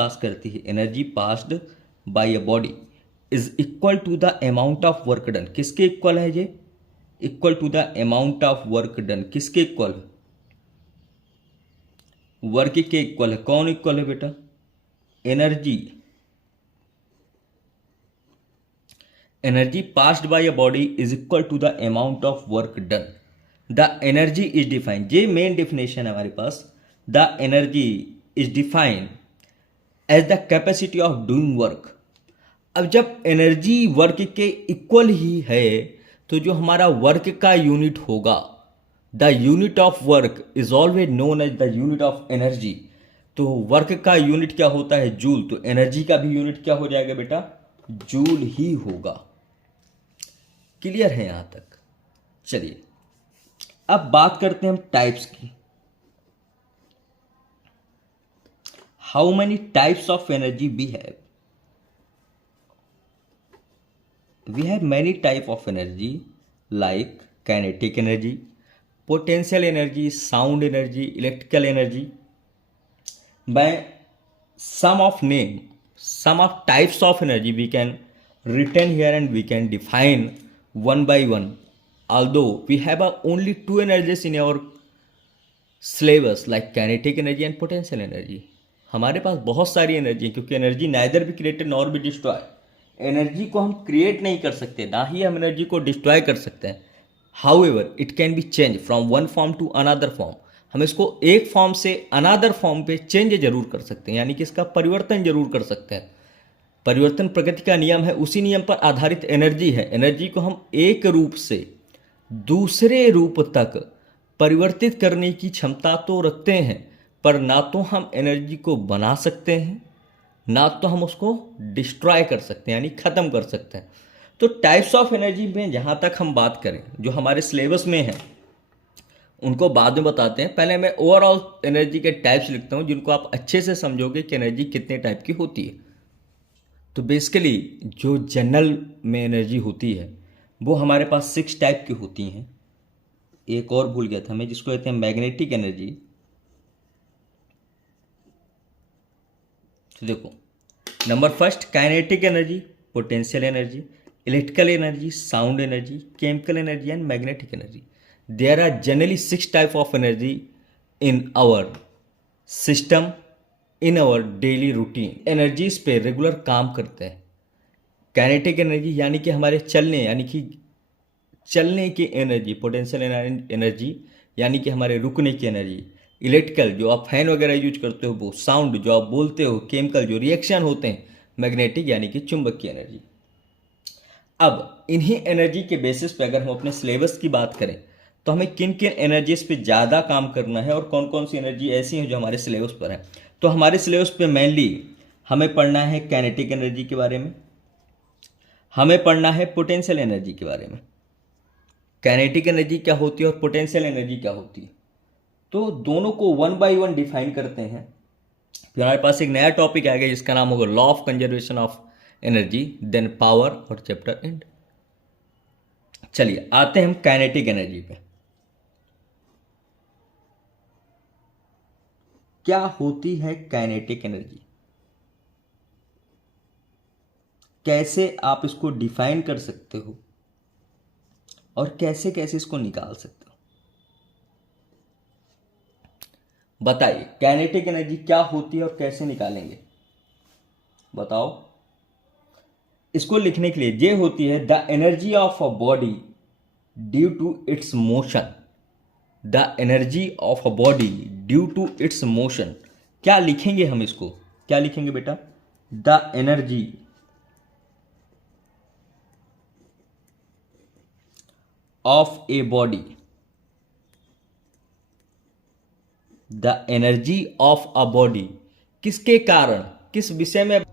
पास करती है, energy passed by a body is equal to the amount of work done. किसके equal है ये? Equal to the amount of work done. किसके equal है? Work के इक्वल है। कौन इक्वल है बेटा? Energy. Energy passed by a body is equal to the amount of work done. The energy is defined, ये मेन डेफिनेशन है हमारे पास। The energy is defined as the capacity of doing work. अब जब energy work के equal ही है तो जो हमारा वर्क का यूनिट होगा, the unit of work is always known as the unit of energy. तो वर्क का यूनिट क्या होता है? जूल। तो एनर्जी का भी यूनिट क्या हो जाएगा बेटा? जूल ही होगा। क्लियर है यहां तक? चलिए अब बात करते हैं हम टाइप्स की। How many types of energy we have? We have many type of energy like kinetic energy, potential energy, sound energy, electrical energy. By some of types of energy we can written here and we can define one by one. Although we have only two energies in our syllabus like kinetic energy and potential energy. हमारे पास बहुत सारी energy है क्योंकि energy neither भी created nor भी destroy. Energy को हम create नहीं कर सकते, ना ही हम एनर्जी को डिस्ट्रॉय कर सकते हैं। However it can be change from one form to another form. हम इसको एक फॉर्म से अनदर फॉर्म पे चेंज जरूर कर सकते हैं, यानी कि इसका परिवर्तन जरूर कर सकते हैं। परिवर्तन प्रकृति का नियम है, उसी नियम पर आधारित एनर्जी है। एनर्जी को हम एक रूप से दूसरे रूप तक परिवर्तित करने की क्षमता तो रखते हैं, पर ना तो हम एनर्जी को बना सकते हैं ना तो हम उसको डिस्ट्रॉय कर सकते हैं, यानी ख़त्म कर सकते हैं। तो टाइप्स ऑफ एनर्जी में जहाँ तक हम बात करें जो हमारे सिलेबस में है उनको बाद में बताते हैं। पहले मैं ओवरऑल एनर्जी के टाइप्स लिखता हूँ जिनको आप अच्छे से समझोगे कि एनर्जी कितने टाइप की होती है। तो बेसिकली जो जनरल में एनर्जी होती है वो हमारे पास 6 टाइप की होती हैं। एक और भूल गया था मैं, जिसको कहते हैं मैग्नेटिक एनर्जी। तो देखो, number first kinetic energy, potential energy, electrical energy, sound energy, chemical energy and magnetic energy. There are generally 6 type of energy in our system, in our daily routine. Energies पे रेगुलर काम करते हैं। Kinetic energy यानी कि हमारे चलने, यानी कि चलने की एनर्जी। पोटेंशियल एनर्जी यानी कि हमारे रुकने की एनर्जी। इलेक्ट्रिकल जो आप फैन वगैरह यूज करते हो वो। साउंड जो आप बोलते हो। केमिकल जो रिएक्शन होते हैं। मैग्नेटिक यानी कि चुंबक की एनर्जी। अब इन्हीं एनर्जी के बेसिस पे अगर हम अपने सिलेबस की बात करें तो हमें किन किन एनर्जीज पे ज़्यादा काम करना है और कौन कौन सी एनर्जी ऐसी हैं जो हमारे सिलेबस पर है। तो हमारे सिलेबस पे मेनली हमें पढ़ना है काइनेटिक एनर्जी के बारे में, हमें पढ़ना है पोटेंशियल एनर्जी के बारे में। काइनेटिक एनर्जी क्या होती है और पोटेंशियल एनर्जी क्या होती है, तो दोनों को वन बाय वन डिफाइन करते हैं। फिर हमारे पास एक नया टॉपिक आएगा जिसका नाम होगा law of conservation of energy, then power और चैप्टर एंड। चलिए आते हैं हम काइनेटिक एनर्जी पे। क्या होती है काइनेटिक एनर्जी, कैसे आप इसको डिफाइन कर सकते हो और कैसे कैसे इसको निकाल सकते हो, बताइए। काइनेटिक एनर्जी क्या होती है और कैसे निकालेंगे, बताओ। इसको लिखने के लिए ये होती है the energy of a body due to its motion. The energy of a body due to its motion. क्या लिखेंगे हम इसको, क्या लिखेंगे बेटा? The energy of a body, the energy of a body. किसके कारण, किस विषय में?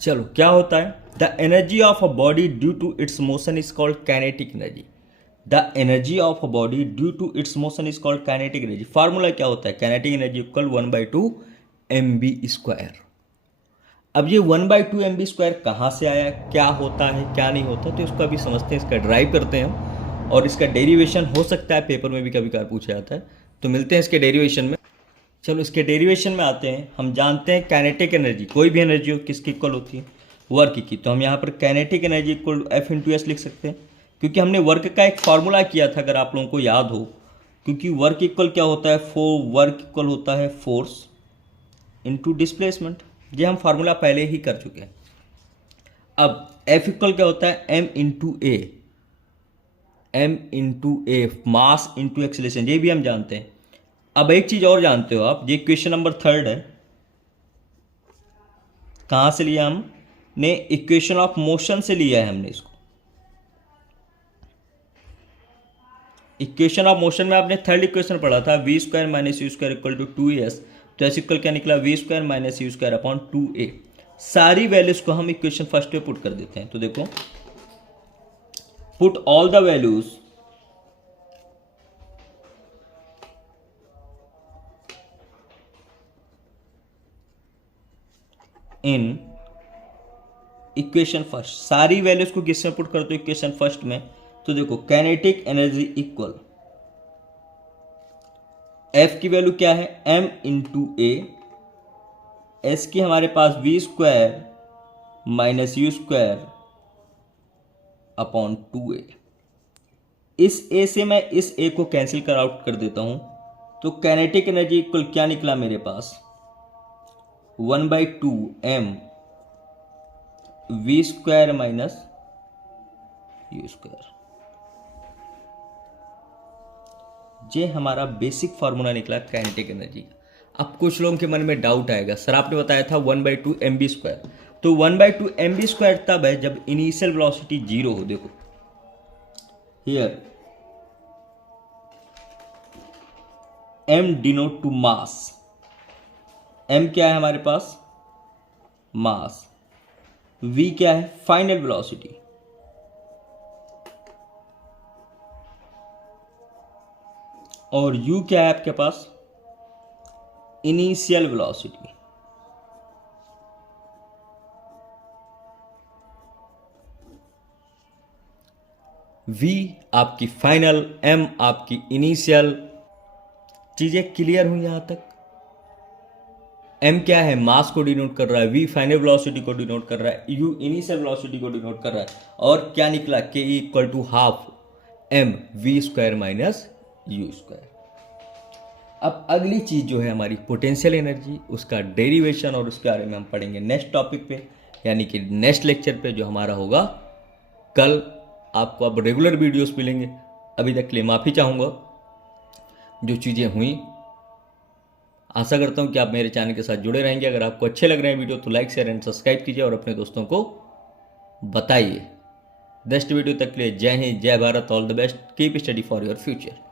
चलो क्या होता है, the energy of a body due to its motion is called kinetic energy. The energy of a body due to its motion is called kinetic energy. Formula क्या होता है, काइनेटिक एनर्जी इक्वल 1/2 mv²। अब ये 1/2 mv² कहाँ से आया, क्या होता है क्या नहीं होता, तो इसको अभी समझते हैं, इसका ड्राइव करते हैं हम। और इसका डेरिवेशन हो सकता है पेपर में भी कभी कभार पूछा जाता है, तो मिलते हैं इसके डेरिवेशन में। चलो इसके डेरिवेशन में आते हैं। हम जानते हैं काइनेटिक एनर्जी, कोई भी एनर्जी हो किसकी इक्वल होती है, वर्क की। तो हम यहाँ पर kinetic energy equal F into S लिख सकते हैं, क्योंकि हमने वर्क का एक फार्मूला किया था, अगर आप लोगों को याद हो। क्योंकि वर्क इक्वल क्या होता है, वर्क इक्वल होता है फोर्स इंटू डिस्प्लेसमेंट। ये हम फार्मूला पहले ही कर चुके हैं। अब एफ इक्वल क्या होता है, एम इंटू ए, मास इंटू एक्सेलरेशन, ये भी हम जानते हैं। अब एक चीज और जानते हो आप, ये क्वेश्चन नंबर 3 है। कहां से लिया हमने, इक्वेशन ऑफ मोशन से लिया है हमने इसको। इक्वेशन ऑफ मोशन में आपने थर्ड इक्वेशन पढ़ा था, v square minus you square equal to 2as। तो एस इक्वल क्या निकला, v square minus you square upon 2a। सारी वैल्यूज को हम इक्वेशन फर्स्ट पे पुट कर देते हैं। तो देखो, put all the values in equation first. सारी वैल्यूज को किसमें पुट कर दो, इक्वेशन फर्स्ट में। तो देखो, काइनेटिक एनर्जी इक्वल एफ की वैल्यू क्या है, एम इंटू ए, एस की हमारे पास V square minus you square upon 2a। इस ए से मैं इस ए को कैंसिल कर आउट कर देता हूं। तो काइनेटिक एनर्जी इक्वल क्या निकला मेरे पास, 1/2 m v square minus you square. ये हमारा बेसिक फार्मूला निकला काइनेटिक एनर्जी का। अब कुछ लोगों के मन में डाउट आएगा, सर आपने बताया था 1/2 mv स्क्वायर। तो 1/2 mv स्क्वायर तब है जब इनिशियल वेलोसिटी 0 हो। देखो here m denote to mass. m क्या है हमारे पास, मास। v क्या है, फाइनल वेलोसिटी। और u क्या है आपके पास, इनिशियल वेलोसिटी। v आपकी फाइनल, m आपकी इनिशियल। चीजें क्लियर हुई यहां तक। m क्या है, मास को डिनोट कर रहा है, v फाइनल वेलोसिटी को डिनोट कर रहा है, u इनिशियल वेलोसिटी को डिनोट कर रहा है। और क्या निकला, k equal to half m v square minus you square. अब अगली चीज जो है हमारी पोटेंशियल एनर्जी, उसका डेरिवेशन और उसके बारे में हम पढ़ेंगे नेक्स्ट टॉपिक पे, यानी कि नेक्स्ट लेक्चर पे, जो हमारा होगा कल। आपको अब रेगुलर वीडियोस मिलेंगे। अभी तक के लिए माफ़ी चाहूँगा जो चीज़ें हुई। आशा करता हूँ कि आप मेरे चैनल के साथ जुड़े रहेंगे। अगर आपको अच्छे लग रहे हैं वीडियो तो लाइक शेयर एंड सब्सक्राइब कीजिए और अपने दोस्तों को बताइए। नेक्स्ट वीडियो तक के लिए जय हिंद, जय Bharat, all the best, keep study for your future.